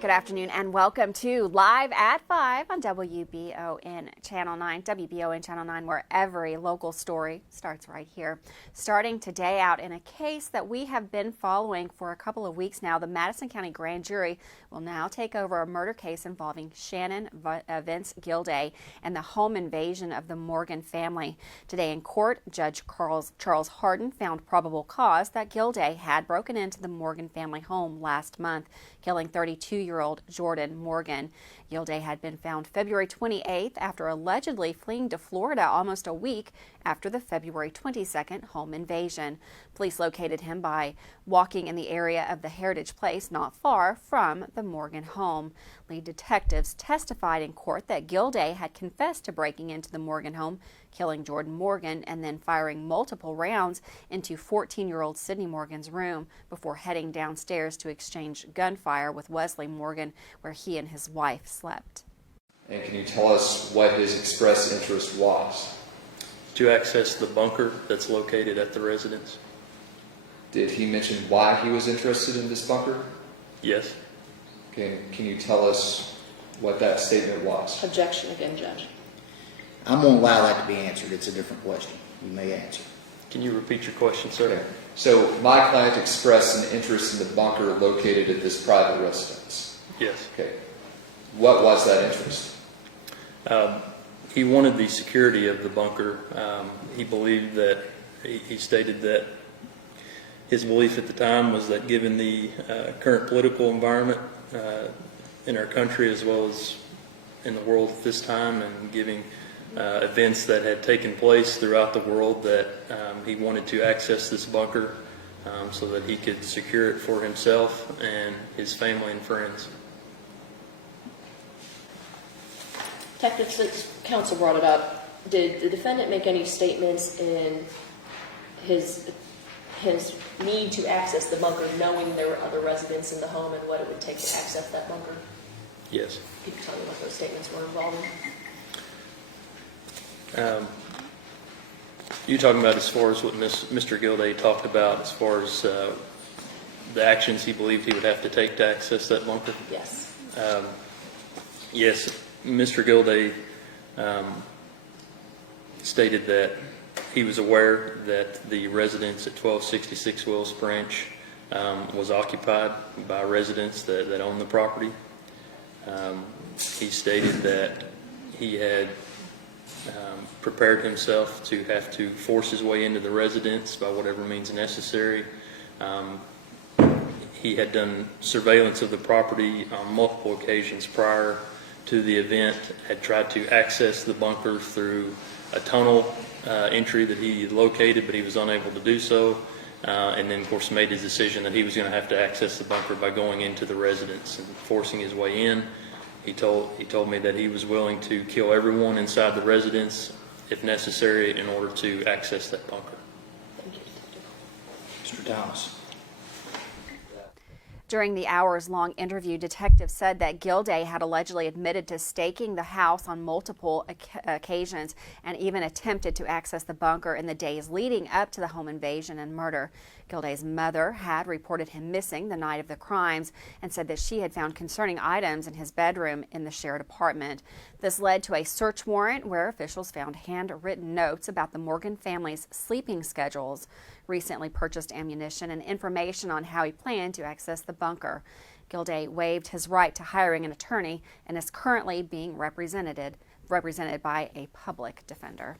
Good afternoon and welcome to Live at 5 on WBON Channel 9. WBON Channel 9, where every local story starts right here. Starting today out in a case that we have been following for a couple of weeks now, the Madison County Grand Jury will now take over a murder case involving Shannon Gilday and the home invasion of the Morgan family. Today in court, Judge Charles Hardin found probable cause that Gilday had broken into the Morgan family home last month, killing 32-year-old Jordan Morgan. Gilday had been found February 28th after allegedly fleeing to Florida almost a week after the February 22nd home invasion. Police located him by walking in the area of the Heritage Place not far from the Morgan home. Lead detectives testified in court that Gilday had confessed to breaking into the Morgan home, killing Jordan Morgan, and then firing multiple rounds into 14-year-old Sydney Morgan's room before heading downstairs to exchange gunfire with Wesley Morgan, where he and his wife slept. And can you tell us what his express interest was? To access the bunker that's located at the residence. Did he mention why he was interested in this bunker? Yes. Okay, can you tell us what that statement was? Objection again, Judge. I'm going to allow that to be answered. It's a different question. You may answer. Can you repeat your question, sir? Okay. So my client expressed an interest in the bunker located at this private residence. Yes. Okay. What was that interest? He wanted the security of the bunker. He believed that, he stated that his belief at the time was that given the current political environment in our country as well as in the world at this time, and giving events that had taken place throughout the world, that he wanted to access this bunker so that he could secure it for himself and his family and friends. Detective, since counsel brought it up, did the defendant make any statements in his need to access the bunker, knowing there were other residents in the home and what it would take to access that bunker? Yes. Could you tell me what those statements were involving? You're talking about as far as what Mr. Gilday talked about, as far as the actions he believed he would have to take to access that bunker? Yes. Yes, Mr. Gilday stated that he was aware that the residence at 1266 Wills Branch was occupied by residents that owned the property. He stated that he had prepared himself to have to force his way into the residence by whatever means necessary. He had done surveillance of the property on multiple occasions prior to the event, had tried to access the bunker through a tunnel entry that he located, but he was unable to do so, and then of course made his decision that he was going to have to access the bunker by going into the residence and forcing his way in. He told me that he was willing to kill everyone inside the residence if necessary in order to access that bunker. Thank you, Detective. Mr. Thomas. During the hours-long interview, detectives said that Gilday had allegedly admitted to staking the house on multiple occasions and even attempted to access the bunker in the days leading up to the home invasion and murder. Gilday's mother had reported him missing the night of the crimes and said that she had found concerning items in his bedroom in the shared apartment. This led to a search warrant where officials found handwritten notes about the Morgan family's sleeping schedules, recently purchased ammunition, and information on how he planned to access the bunker. Gilday waived his right to hiring an attorney and is currently being represented by a public defender.